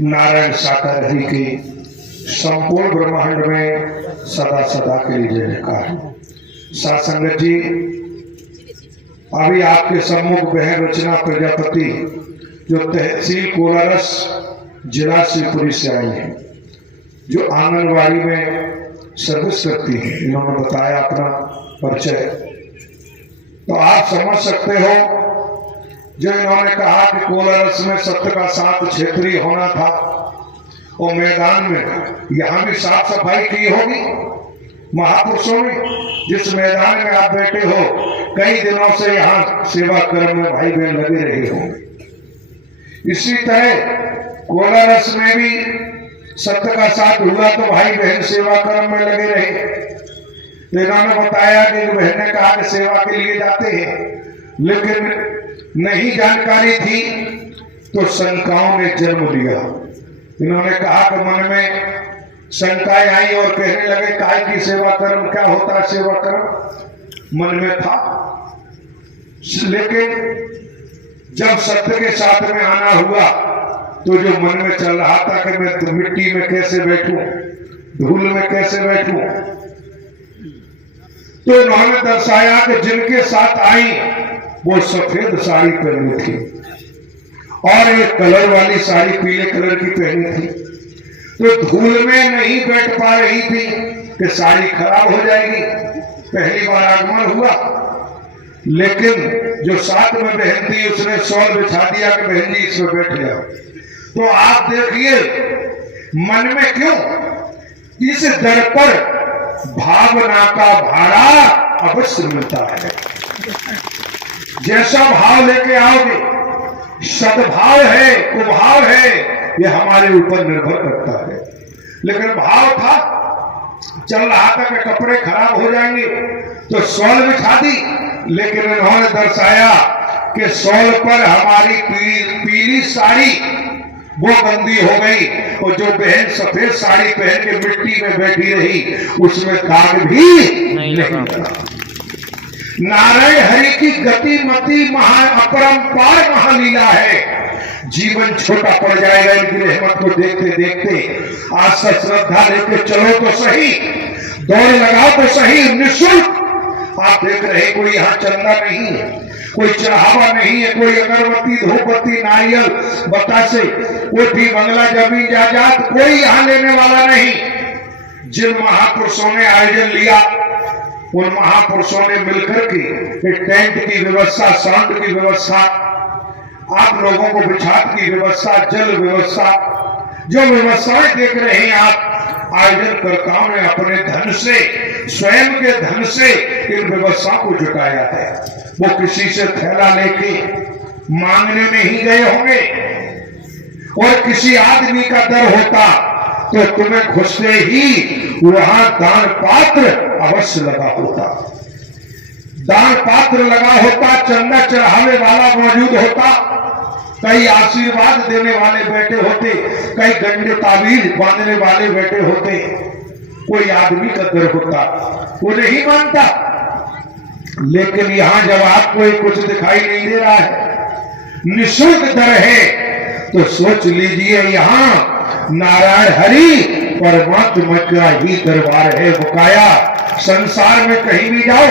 नारायण साकार हरि की संपूर्ण ब्रह्मांड में सदा सदा के लिए जय जयकार। साथ संगत जी, अभी आपके सम्मुख बहन रचना प्रजापति जो तहसील कोलारस जिला शिवपुरी से आई है, जो आंगनवाड़ी में सर्विस करती है, इन्होंने बताया अपना परिचय। तो आप समझ सकते हो, जो इन्होंने कहा कि कोलारस में सत्य का साथ क्षेत्रीय होना था, और मैदान में यहाँ भी साफ सफाई की होगी महापुरुषों ने। जिस मैदान में आप बैठे हो, कई दिनों से यहाँ सेवा कर्म में भाई बहन लगे रहे होंगे। इसी तरह कोलारस में भी सत्य का साथ हुआ तो भाई बहन सेवा कर्म में लगे रहे। तो इन्होंने बताया कि बहन ने कहा कि सेवा के लिए जाते हैं, लेकिन नहीं जानकारी थी तो शंकाओं ने जन्म लिया। इन्होंने कहा कि मन में शंकाएं आई और कहने लगे काय की सेवा कर्म, क्या होता है सेवा कर्म, मन में था। लेकिन जब सत्य के साथ में आना हुआ तो जो मन में चल रहा था कि मैं तो मिट्टी में कैसे बैठूं, धूल में कैसे बैठूं, तो इन्होंने दर्शाया कि जिनके साथ आई वो सफेद साड़ी पहनी थी और एक कलर वाली साड़ी पीले कलर की पहनी थी। तो धूल में नहीं बैठ पा रही थी कि साड़ी खराब हो जाएगी। पहली बार आगमन हुआ, लेकिन जो साथ में बहन थी उसने शॉल बिछा दिया कि बहन जी इसमें बैठ जाओ। तो आप देखिए मन में क्यों इस दर पर भावना का भाड़ा अवश्य मिलता है। जैसा भाव लेके आओगे, सद्भाव है कुभाव है, ये हमारे ऊपर निर्भर करता है। लेकिन भाव था, चल रहा था कि कपड़े खराब हो जाएंगे तो शॉल बिछा दी, लेकिन इन्होंने दर्शाया कि शॉल पर हमारी पीली साड़ी वो गंदी हो गई, और जो बहन सफेद साड़ी पहन के मिट्टी में बैठी रही उसमें दाग भी नहीं लगा। नारायण हरि की गति मति अपरंपार महालीला है। जीवन छोटा पड़ जाएगा इनकी रहमत को देखते देखते। आज से श्रद्धा लेके चलो तो सही, दौड़ लगाओ तो सही, निःशुल्क। आप देख रहे कोई यहाँ चंदा नहीं है, कोई चढ़ावा नहीं है, कोई अगरबत्ती धूपबत्ती नारियल बतासे, कोई भी बंगला जमीन जायदाद कोई यहाँ लेने वाला नहीं। जिन महापुरुषों ने आयोजन लिया, उन महापुरुषों ने मिलकर के टेंट की व्यवस्था, साउंड की व्यवस्था, आप लोगों को बिछात की व्यवस्था, जल व्यवस्था, जो व्यवस्थाएं देख रहे हैं आप, आयोजन कर्ताओं ने अपने धन से, स्वयं के धन से इन व्यवस्था को जुटाया है। वो किसी से थैला लेके मांगने नहीं गए होंगे, और किसी आदमी का डर होता तो तुम्हें घुसते ही वहां दान पात्र अवश्य लगा होता, दान पात्र लगा होता, चंदा चढ़ावे वाला मौजूद होता, कई आशीर्वाद देने वाले बैठे होते, कई गंडे ताबीज बांधने वाले बैठे होते। कोई आदमी का डर होता, वो नहीं मानता। लेकिन यहां जब आपको कुछ दिखाई नहीं दे रहा है, निःशुल्क दर है, तो सोच लीजिए यहां नारायण हरि परमात्मा का ही दरबार है। बकाया संसार में कहीं भी जाओ,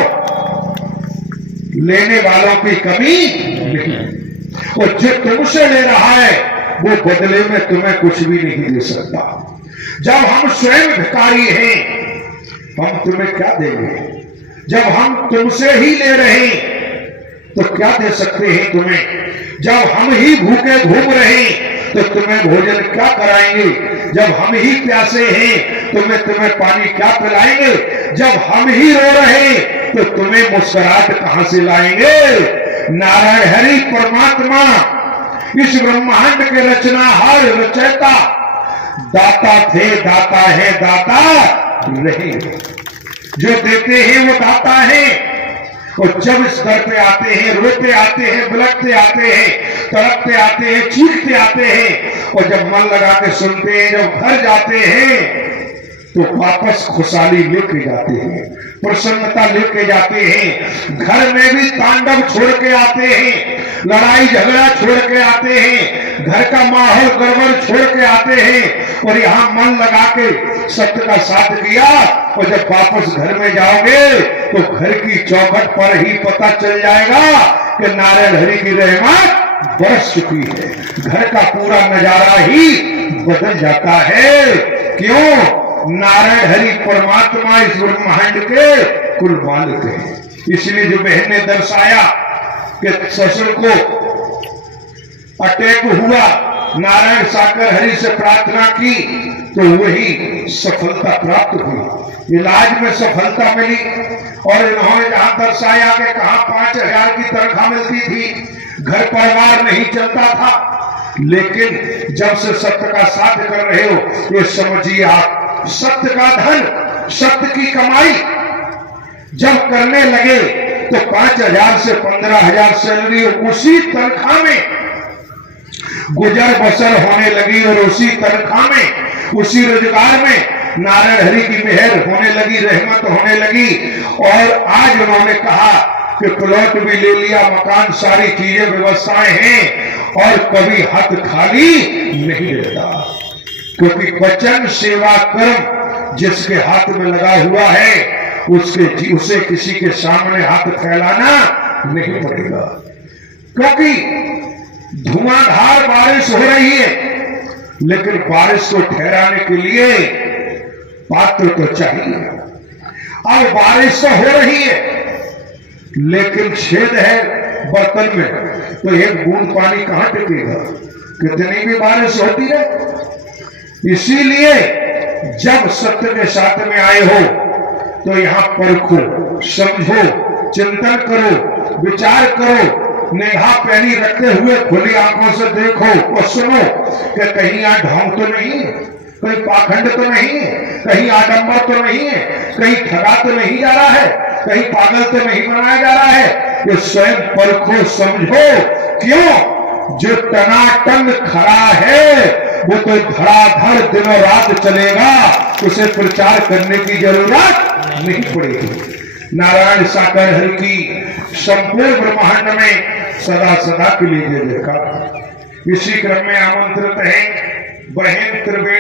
लेने वालों की कमी नहीं, और जो तुमसे ले रहा है वो बदले में तुम्हें कुछ भी नहीं दे सकता। जब हम स्वयं भिखारी हैं, हम तुम्हें क्या देंगे? जब हम तुमसे ही ले रहे हैं तो क्या दे सकते हैं तुम्हें? जब हम ही भूखे घूम रहे हैं तो तुम्हें भोजन क्या कराएंगे? जब हम ही प्यासे हैं तो तुम्हें पानी क्या पिलाएंगे? जब हम ही रो रहे हैं तो तुम्हें मुस्कुराहट कहां से लाएंगे? नारायण हरि परमात्मा इस ब्रह्मांड के रचनाहार रचयिता दाता थे, दाता है, दाता रहे। जो देते हैं वो दाता है, और जब इस दर पे आते हैं, रोते आते हैं, बिलखते आते हैं, तड़पते आते हैं, चीखते आते हैं, और जब मन लगा के सुनते हैं, जब घर जाते हैं तो वापस खुशहाली लेके जाते हैं, प्रसन्नता लेके जाते हैं। घर में भी तांडव छोड़ के आते हैं, लड़ाई झगड़ा छोड़ के आते हैं, घर का माहौल गड़बड़ छोड़ के जाते हैं और यहाँ मन लगा के सत्य का साथ किया, और जब वापस घर में जाओगे तो घर की चौखट पर ही पता चल जाएगा कि नारायण हरि की रहमत बरस चुकी है। घर का पूरा नजारा ही बदल जाता है। क्यों? नारायण हरि परमात्मा इस ब्रह्मांड के कुल मालिक है। इसलिए जो बहन ने दर्शाया कि ससुर को अटैक हुआ, नारायण साकर हरि से प्रार्थना की तो वही सफलता प्राप्त हुई, इलाज में सफलता मिली। और इन्होंने जहां दर्शाया कि कहां 5,000 की तनख्वाह मिलती थी, घर परिवार नहीं चलता था, लेकिन जब से सत्य का साथ कर रहे हो, ये समझिए आप सत्य का धन, सत्य की कमाई जब करने लगे तो 5,000 से 15,000 सैलरी उसी तनख्वाह में गुजर बसर होने लगी, और उसी तनख्वाह में, उसी रोजगार में नारायण हरि की मेहर होने लगी, रहमत होने लगी। और आज उन्होंने कहा कि प्लॉट भी ले लिया, मकान, सारी चीजें व्यवस्थाएं हैं, और कभी हाथ खाली नहीं रहता, क्योंकि वचन सेवा कर्म जिसके हाथ में लगा हुआ है उसे किसी के सामने हाथ फैलाना नहीं पड़ेगा। क्योंकि धुआंधार बारिश हो रही है, लेकिन बारिश को ठहराने के लिए पात्र तो चाहिए। अब बारिश तो हो रही है, लेकिन छेद है बर्तन में, तो एक बूंद पानी कहां टिकेगा, कितनी भी बारिश होती है। इसीलिए जब सत्य के साथ में आए हो तो यहां परखो, समझो, चिंतन करो, विचार करो, निगाह पैनी रखते हुए खुली आंखों से देखो और सुनो कि कहीं यहाँ ढोंग तो नहीं है, कहीं पाखंड तो नहीं है, कहीं आडंबर तो नहीं है, कहीं ठगा तो नहीं जा रहा है, कहीं पागल तो नहीं बनाया जा रहा है। ये स्वयं परखो, समझो। क्यों? जो टनाटन खड़ा है वो तो धड़ाधड़ दिनों रात चलेगा, उसे प्रचार करने की जरूरत नहीं पड़ेगी। नारायण साकर हरि की संपूर्ण ब्रह्मांड में सदा सदा के लिए जय जयकार। इसी क्रम में आमंत्रित है बहन त्रिवेणी।